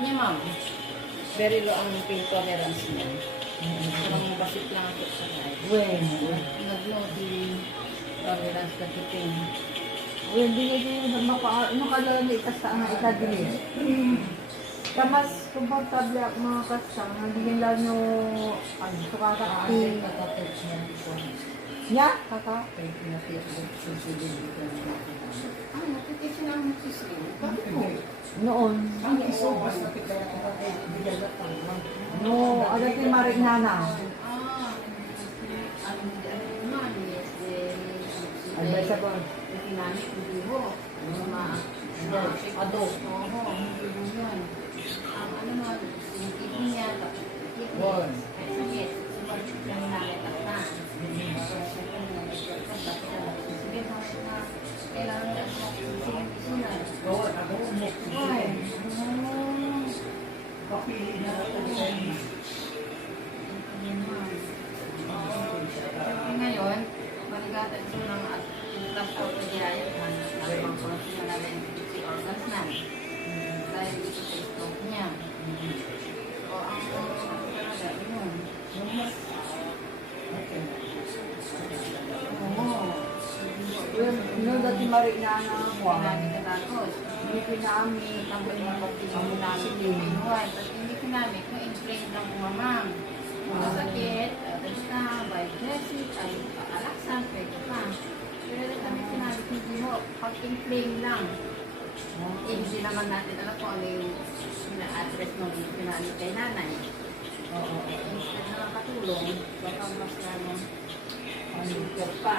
Niya, ma'am. Very low ang pain tolerance niya. Parang basit lang ako sa life. Bueno. Nag-low din tolerance ka titing. Well, hindi nakalala itas sa ang ikadili. Kamas komportable ako mga kasang, hindi lang no, ano, sukakakti. Ya, kaka. Nakikita na ang nagsisling. Bakit po? Noon. Ang isobas na No, agad kay Marignana. Ano naman, yes, Advisable. Kinamit, hindi mo. Ado. Oo, hindi mo yan. Ang ano naman, yung kidney niya, tapos kidney. Sakit. Sumalit lang namin at na. Kailangan na sinunan. Why? Papili na ako. Ngayon, maligatan ito ng last out na diet na ang function na namin si organs na. Dahil dito sa stroke niya. O ang talaga, yun. Oo. No, dati Marignana ako. Lagi ka tapos. Hindi pinami, tambay na Ang namin yung pinuhay. Tapos hindi pinamit, no, inflame lang umamang. Masakit, basta, digestive, ay pakalaksan, pwede pa. Pero kami sinabi, hindi mo, pag inflame lang. Hindi naman natin alam kung ano yung na-address nung pinano kay nanay. Instead na nakatulong, baka mas lang ano pa.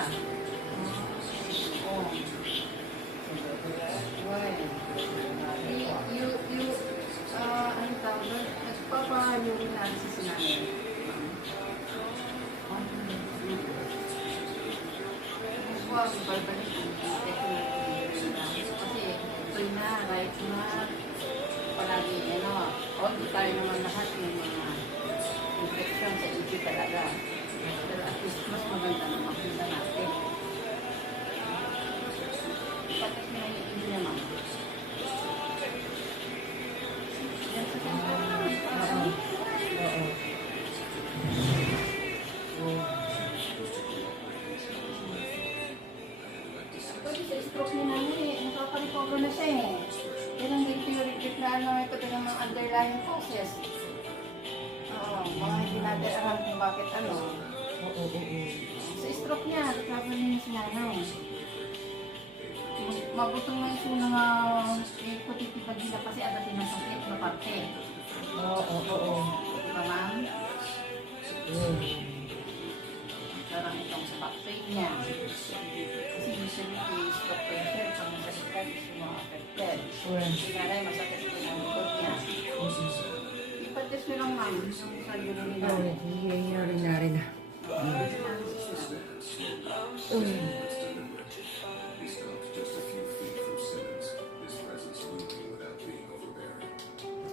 Oh. Well, ano tawag doon? Nagpapa-urine si sinanay. Huwag barbalik ang kasi ito'y na, right na, palagi, all the time naman lahat yung mga infection sa isip talaga. Pero at least mas maganda na makita natin. Bakit na hindi naman? Yan sa pwede sa stroke ni nanay, nakaka-recover na siya eh. Pero hindi theoretical na ito ng mga underlying causes. Oo, mga hindi natin alam kung bakit ano. Sa stroke niya, recover niya si nanay. Mabutong na iso ng kutitipag nila kasi adating ng sakit na parte. Oo. Diba ma'am? Parang itong sa back pain niya. Kasi usually yung stroke patient, pag masakit is yung mga affected. Si nanay masakit po yung likod niya. Ipatis nyo lang ma'am, yung surgery nila. Rin na. Just a few feet from Simmons, his presence looming without being overbearing.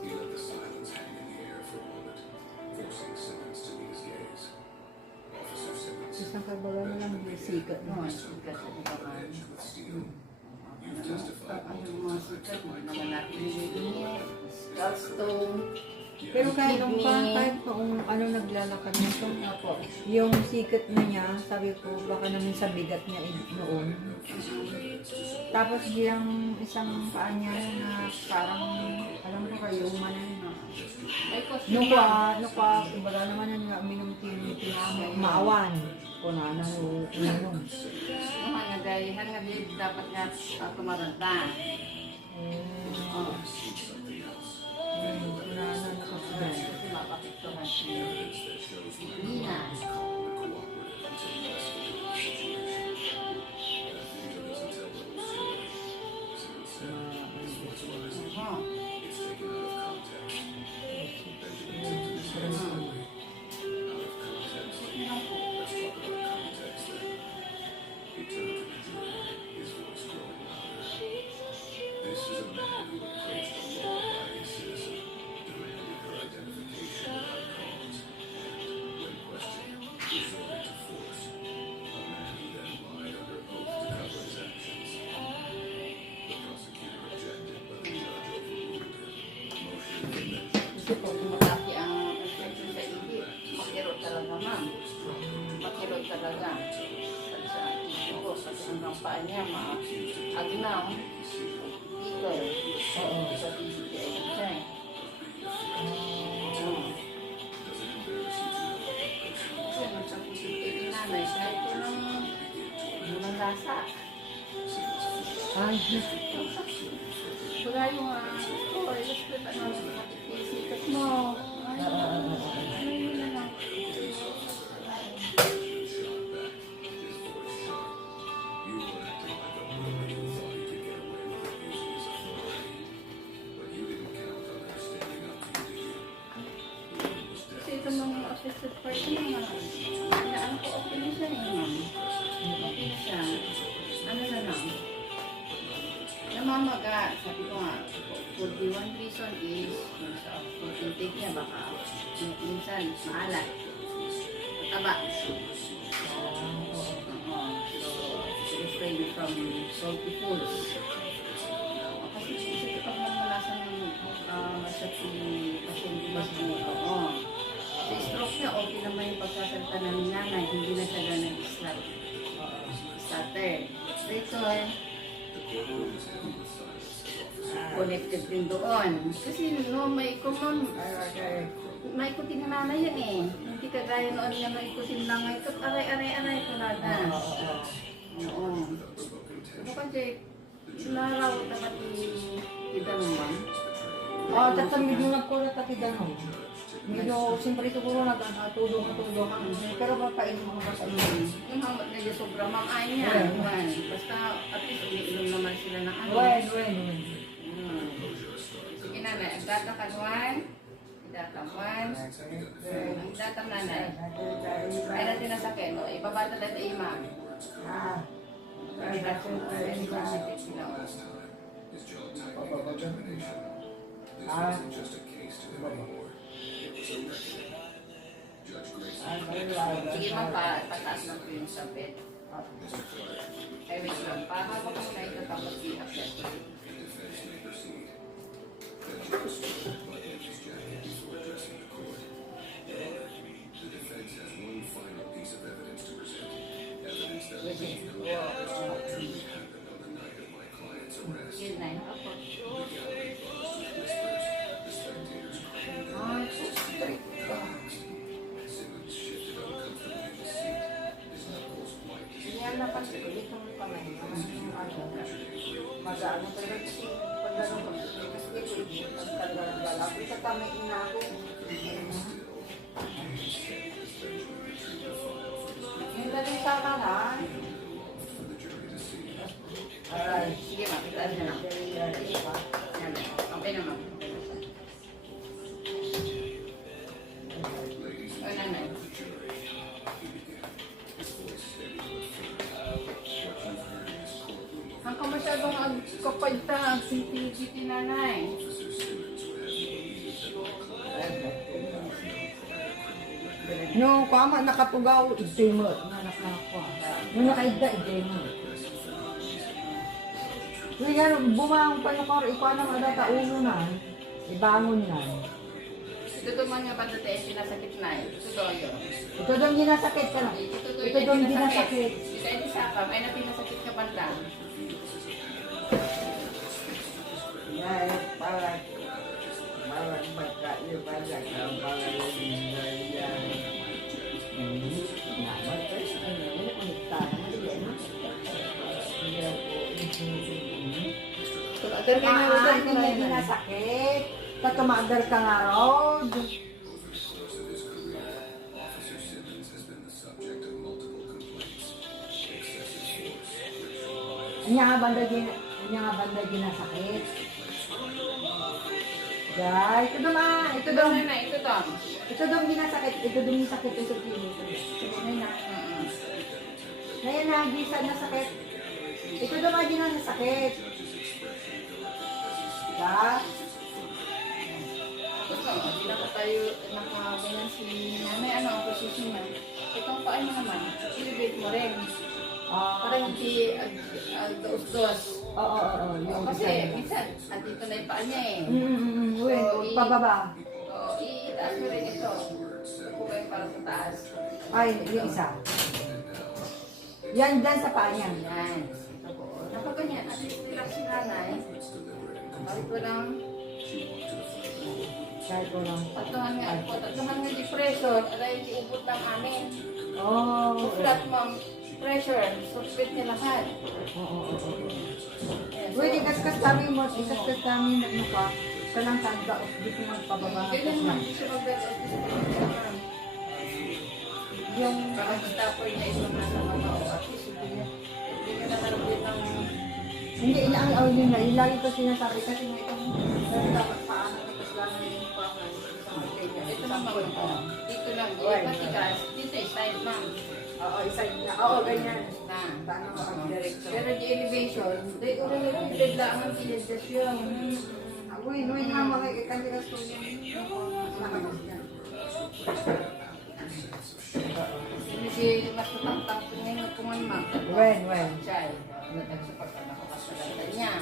He let the silence hang in the air for a moment, forcing Simmons to meet his gaze. Officer Simmons, Isang kabaga na lang yung sikat No, no? sikat sa ibakan. edged with steel. You've testified Ang multiple mga times sikat, that hindi my naman natin nililinis. Gallstone. Pero kahit kung ano naglalakad na ito, yung sikat na niya, sabi ko, baka naman sa bigat niya noon. Tapos yung isang paa niya na parang, alam ko kayo, manan. Ay, cost Nukwa, ibaga naman nga uminom maawan. Kung ano, uminom. Hanggang dapat nga tumaranda. Kasi mapapiktuhan siya. Hindi na. paa niya, agnaw. Dito. Oo. Sa PCTI siya eh. Kasi nagsapusin kay nanay, kahit ko ng lasa. Ay, Wala yung respeto ano, isikat mo. Ay, ano yun na lang. You were acting like a bully who thought he could get away with abusing his authority. But you didn't count on her standing up to you, did you? The woman was dead. Kasi ito mga affected person naman. Ano ko, okay na siya eh, ma'am. Okay na siya. Ano na lang. Namamaga. Sabi ko nga, could be one reason is yung sa food intake niya baka minsan maalat. Mataba. Oo. So, refrain from salty foods. Kasi pag namalasan ng masat si pasyente mas oo. Sa stroke niya, okay naman yung pagsasalita ng nanay, hindi na siya ganang starter. So ito connected din doon. Kasi no, may maikutin na nanay yan eh. Hindi kagaya noon niya maikutin lang ito. Aray, kulada. Oo. So kasi, narawag naman kita naman. tatang medyo nagkulat at idanon. Medyo, siyempre siguro nagtulong. Pero mapainom ako ba sa inyo? Yung hamot na yung sobra mamay niya. Basta at least umiinom naman sila ng ano. When. Sige nanay, ang datakan 1. Datang 1. Ang datang nanay. Ay natin na sakit. Ibabata natin ima. Last time, his jaw tightening with determination. This wasn't just a case to him anymore. It was a record. Judge Grayson. Sige pataas lang po yung sabit. Mr. Clark, Ay wait lang. Pahabak ko na ito tapos i-upset. the defense may proceed. The judge buttoned his jacket before addressing the court. The defense has one final piece of evidence to present. Evidence that leaves no doubt as to what truly happened on the night of my client's arrest. Yun na yun. Ako. The gallery buzzed with whispers. The spectators crowded Ay, Simmons shifted uncomfortably in his seat. His knuckles white as Hindi yan napansin ko dito mo kamay. Mag-ano talaga kasi pag gano'n ko. Kasi dito pagkagala. Isa kami inago. Yung galing sa kanan. Ay, sige ma, pitaan na lang. Yan, okay naman. Ay, nanay. Ang kamasyadong kapag ta, siti nanay. No, kama nakatugaw, ito mo. Nung nakaigda, ito mo. Kaya bumangon pa yung karo, ikaw na madata ulo na. Ibangon na. Ito to man yung pagdating, sinasakit na eh. Ito to yun. Ito doon ginasakit ka na. Ito doon ginasakit. Ito ay disakam, ay na pinasakit ka banda. Kaan, hindi ginasakit. Katumagar ka nga road. Over the course of his career, Officer Simmons has been the subject of multiple complaints. Excessive force, ritual violence, Anya nga banda ginasakit. Guys, ito naman. Ito Ito daw. daw na, ito daw. Ito daw ginasakit. Ito daw ginasakit. Ito daw na. Ngayon na, gisa na sakit. Ito daw nga ginasakit. Guys. Ito, hindi na tayo nakaganyan si nanay, ano ang posisyon niya. Itong paa mo naman, ilibate mo rin. Para hindi agdaos-dos. Oo. Yung Kasi isa. minsan, andito na yung paa niya eh. Uy, pababa. Oo, itaas mo rin ito. Ito po kayo para sa taas. Ay, yung isa. Yan dyan sa paa niya. Yan. Nakaganyan, at least relax si nanay. Kahit walang, Kahit walang... patuhan nga di pressure, aray iubot ng amin. Oh, Flat ma'am, pressure, suspit niya lahat. oo. Ayan, Uy, ikas-kas kami mo, ikas-kas kami na ano ka, ka lang tanda, di ko magpababa. ganyan ma'am, hindi siya mag-bed. Yung, Kapag-stopper niya ito nasa mga o at least hindi niya naman din ng hindi, inaalaw yun na, yung lagi ko sinasabi kasi may itong, pero dapat paano, tapos lang yung pangan, isang kanya. ito naman ma'am, dito lang, di matigas, dito side ma'am. Oo, isa na, oo, ganyan. Na. Paano makapag-direction? Pero di elevation, di oriented lang ang pinagdasyon. Uy, nga mga ikandilas ko yung nakakas yan. Hindi mas matang-tang po ngayon at kuman ma'am. When? Child, sa pagkakakasalata niya.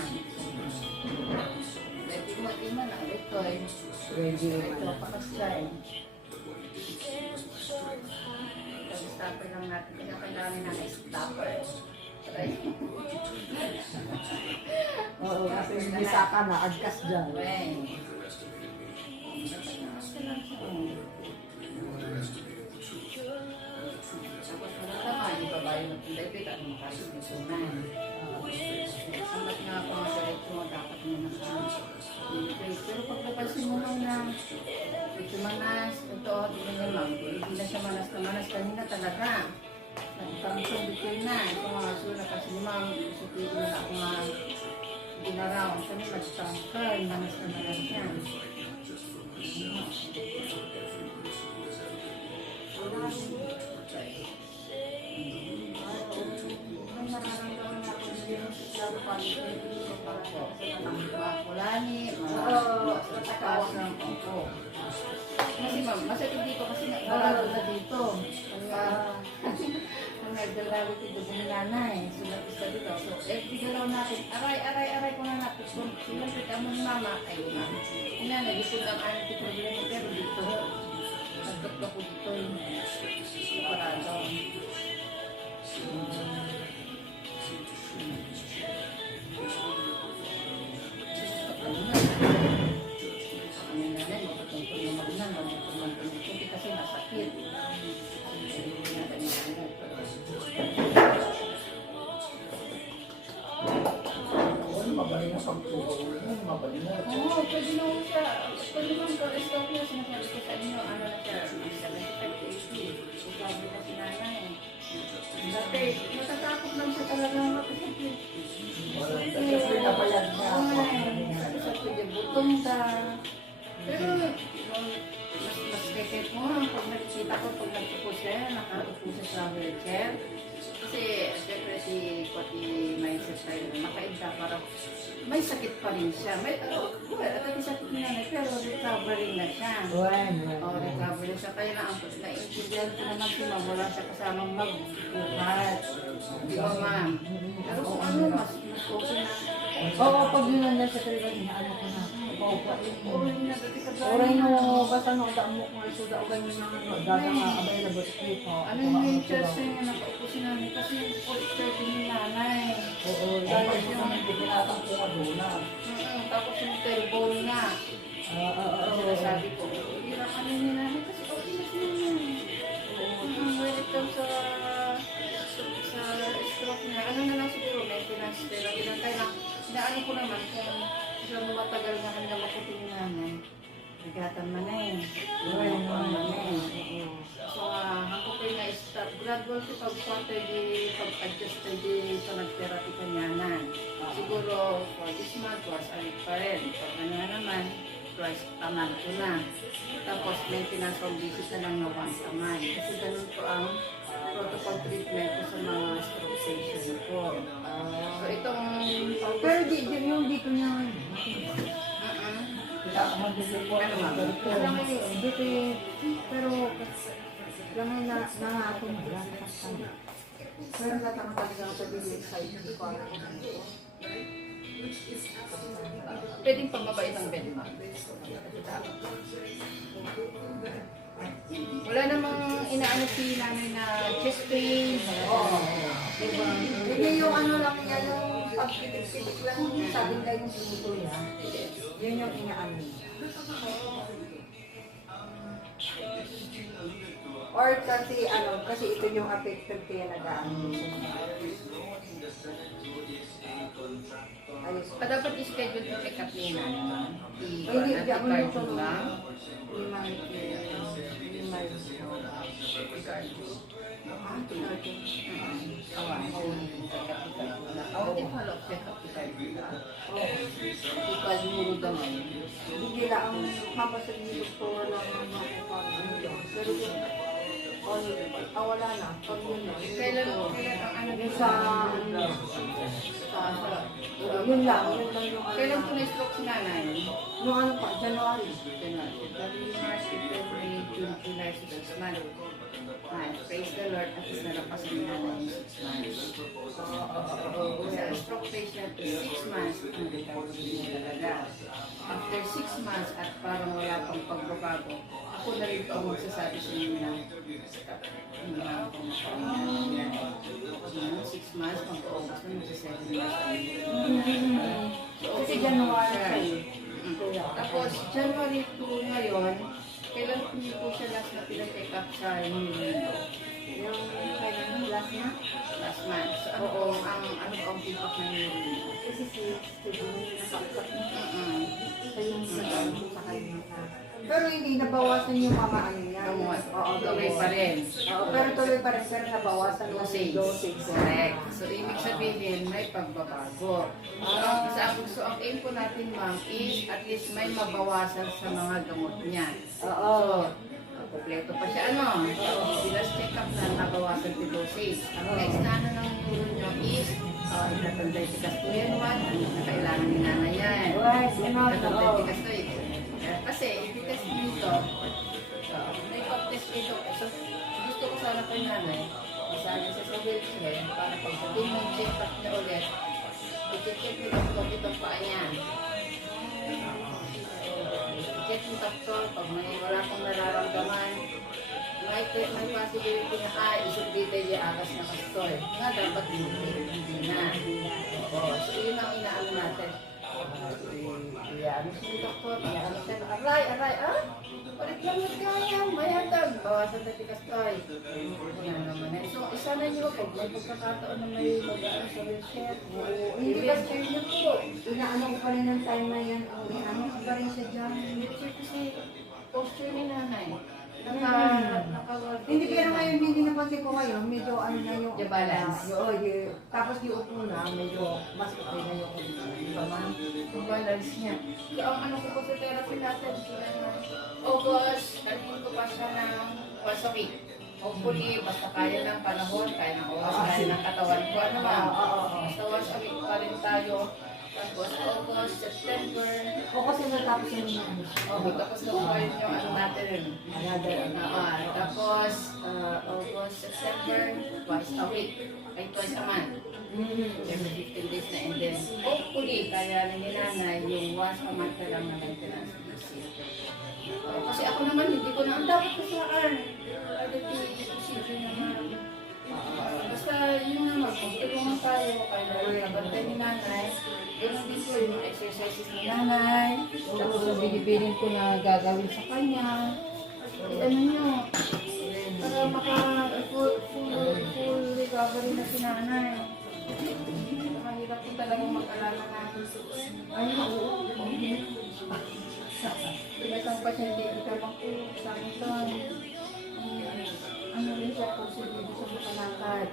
Pwede mo, di man ang ito eh. Ready Ito, pakasay. Stopper lang natin. Kaya kailangan na stopper. Oo, kasi hindi saka na, agkas dyan. Well. Tapos wala naman, ibabayo ng pilipit at makasubisunan. Samat nga ako mga diretso mo, dapat mo naka-pilipit. Pero pag napansin mo nung na ito manas, ito, tingnan niya ma'am, hindi na siya manas na manas kanina talaga. Nagpamisong bitoy na, ito mga sula kasi ma'am, isipin na ako nga ginaraw. Sabi nagtangkay, manas na manas yan. Kulani, takas ng pangko. Kasi ma'am, masakit dito kasi nagdalalo na dito. Ang nagdalalo dito ng nanay, sulat isa dito. So, bigalaw natin, aray ko na natin. Kung sinapit ka mo ni mama, ay ma'am. Yung nanay, dito lang ang problema, pero dito. Nagtatlo ko dito yung parado. Kasi masakit. Magaling na pagtulong. Magaling na. Oo, pwede na ho siya. Pwede naman ko, stop niya, sinasabi ko sa inyo, ano na siya, 75 to 80. Sabi na si nanay. Dati, natatakot lang siya talaga ng kapatid. Kasi napayag niya ako. Sabi sa pwede, butong ka. Pero, mas kekep mo, pag nakikita ko, pag nagpupo siya, nakatupo siya sa wheelchair. Kasi, siyempre, pati mindset tayo na nakaigda, parang may sakit pa rin siya. May, at sakit niya na, pero recovering na siya. Recovery siya. Kaya na-intindihan ko naman siya, wala siya kasamang mag-buhat. Di ba, ma'am? Pero kung ano, mas okay na. Oo, pag yun na sa talaga, inaano ko na. Oray na, dati ka ba? Oray no, basta no, damo ko ay suda o ganyan na ano, dada nga available street. Ano yung church na nakaupo si nanay? Kasi yung church ni nanay. Oo, Tapos Dahil yung, yung pinatang ko aduna. tapos yung tailbone nga. Sinasabi ko, hirap ano ni nanay kasi okay na siya yun. When it comes sa stroke niya, ano na lang siguro, maintenance therapy lang. Kaya inaano ko naman kung siya matagal na kanya maputi ni nanay. Nagatan man na yun. So, ako po yung na-start. Gradual ko pag pag-adjust na sa nag-therapy kanyanan. Siguro, for this month, twice a week pa rin. Pag ano naman, twice a month ko na. Tapos, maintenance from visit na lang na once a month. Kasi ganun po ang protocol treatment ko sa mga stroke patient ko. So, itong... Pero yung dito niya, Kailangan din po. alam mo yun, dito yung, pero, alam mo na, nangako mo, pero natang talaga ako din sa iyo ko. Pwedeng pagmabait ang bed, ma'am. Wala namang inaano si nanay na chest pain. Diba? Hindi yung ano lang niya, yung pag pitik-pitik lang yung sabi nila yung puto niya, yun yung inaano niya. Or kasi kasi ito yung affected kaya nag-aano. Ayos. Dapat i-schedule yung check-up niya na. Hindi, hindi ako I-card nito lang. Hindi lang ang mapasag ni doktor lang ang makapag-ano. Pero wala na. Pag yun na. Kailan ang ano Yung sa yun lang yung ano. Kailan po na-stroke si nanay? Yung ano pa, January. February, March, April, May, June, July, 6 months. Praise the Lord, at least nalapasan ni nanay yung 6 months. Kasi ang stroke patient is 6 months ang recovery niya talaga. After 6 months at parang wala pang pagbabago, ako na rin po ang magsasabi sa inyo na stop. Hindi na ako makapahinga yan. 6 months, mag-August na, mag-7 months. Kasi January siya eh. Tapos, January 2 ngayon, kailan hindi po siya last na pina-check up sa Nilo? Yung kailan last na? Last month. So, ano po ang feedback ng Nilo? Kasi si Jimmy nakakasap niya. Siya yung sa kanya. Pero hindi nabawasan yung mga ano niya. Oo, Tuloy pa rin. Oo, pero tuloy pa rin. Pero nabawasan lang yung dosage. Correct. So, ibig sabihin, may pagbabago. So, ang aim po natin, ma'am, is at least may mabawasan sa mga gamot niya. Oo. So, kompleto pa siya, ano? Bilas check-up na nabawasan yung dosage. Ang next na ano ng ulo niyo is, itatanday si Castuyan 1, na kailangan ni nanay yan. Right, Itatanday si Castuyan. Kasi, i-test dito, may pag-test dito. So, gusto ko sana kay nanay, isali sa wheelchair para pagdating ng check-up niya ulit, i-check ni doktor itong paa niya. I-check ni doktor pag wala kang nararamdaman, may possibility na isubdita yung akas na kastor. Nga dapat hindi na. Oo, so yun ang inaano natin. Ano si doktor, ano siya, aray, palit lang yung kaya, mayatag, bawasan na tikas toy. Yan naman eh. So, isa na nyo, pag may pagkakataon na may mag-ano sa wheelchair, i-wheelchair nyo po. Inaano ko pa rin ng time na yan. Ano ko pa rin siya dyan. Wheelchair kasi, posture ni nanay. Hindi, pero ngayon, hindi napansin ko ngayon, medyo ano na yung... Yung balance. Tapos yung upo na, medyo mas okay na yung upo. Di ba, ma'am? Yung balance niya. So, ang ano ko po sa therapy natin, August, kanina ko pa siya ng once a week. Hopefully, basta kaya ng panahon, kaya ng oras, kaya ng katawan ko, ano ma'am? So, once a week pa rin tayo. Tapos, August, September. O kasi natapos yung Tapos na po yung ano natin. Tapos, August, September, twice a week. Ay, twice a month. Every 15 days na. And then, hopefully, kaya ni nanay yung once a month na lang na maintenance visit. Kasi ako naman, hindi ko na ang dapat ko saan. Procedure naman. Basta yun na, magpagtulungan tayo. Kaya nabantay ni nanay. Ganun din po yung mga exercises ni nanay. Tapos yung binibilin ko na gagawin sa kanya. Ano nyo? Para maka-full recovery na si nanay. Mahirap po talagang mag-alala natin. Ay, oo. Isang pasyente, ito lang po sa akin ito. Ano rin siya po siya dito sa makalakad.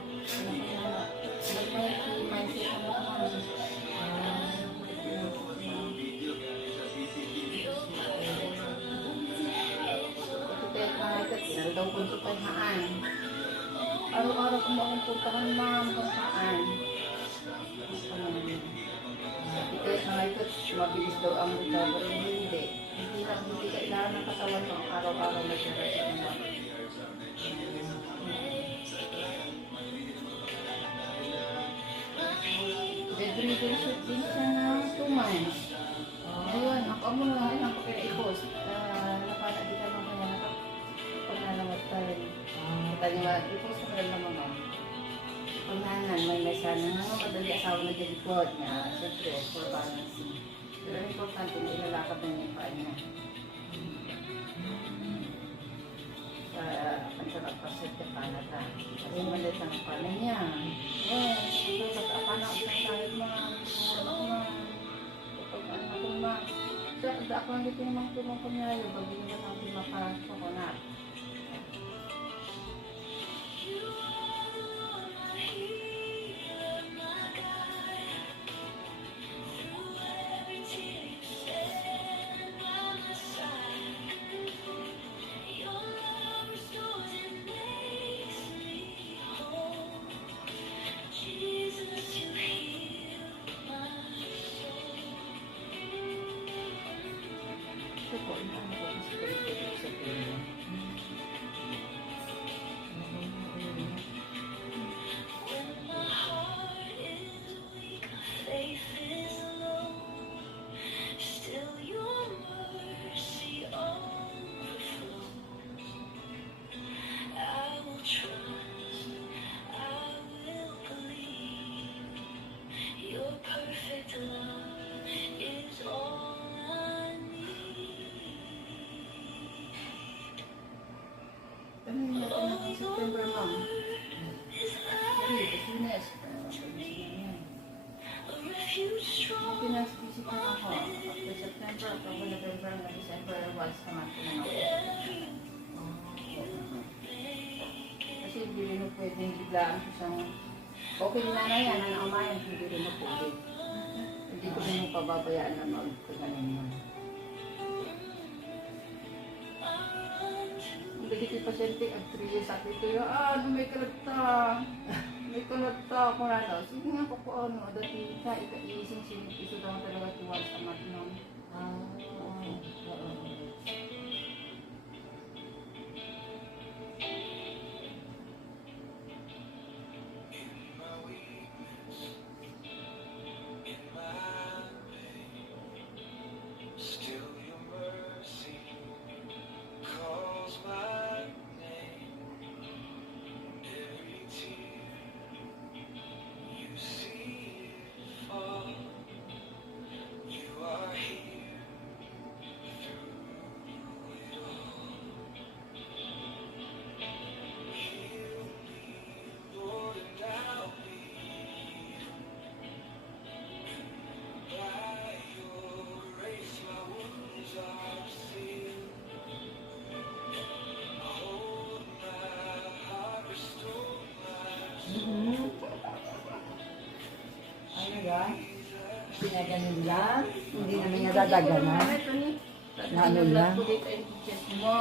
Mindset ano naman. Daw kung sa paghaan. Araw-araw kung akong puntahan ma'am kung saan. Kahit na ito, mabilis daw ang recovery. Hindi. Hindi kailangan ng katawan mo ang araw-araw na siya. Bedridden siya din siya na 2 months. Ayun, ako mo na rin ako pinaipos. Napanagita mo kaya paglalawat tayo. Tanya, ipos ko rin naman ako. Pagnanan, may sana nga madali asawa na dyan likod na siyempre for balancing. Pero importante na ilalakad na niya yung paa niya. Sa pansarap pasit na panata. Kasi malit ang pala niya. Ito sa apana ang sangit mga akong mga sa ako ang dito yung mga tulong ko niya yung bagay nila natin makakokonat. Ito po, inaano ko kasi ko ito sa tulong. Ano yung natin ng September, ma'am? Hindi, Pilipinas. Pinas-visit na ako. After September, October, November, December, once a month na ako. Kasi hindi rin mo pwedeng biglaan ko siyang okay na na yan, na naumayan, hindi rin mo pwede. Hindi ko rin mo pababayaan na mag-ganun mo. Hindi ko pasyente, ang 3 years ako ito yung, may kalata. May kalata ako na daw. Sige nga po po, dati ka, ika-iising iso daw talaga tuwal sa mat, no? Still your mercy calls my name. Every tear you see it fall. You are here through it all. Heal me, Lord, and I'll be by your grace. My wounds are sealed. Hold my heart, restore my Ano yan? Pinaganon lang? Hindi naman niya dadaganan? Na ano lang? Dito yung chest mo.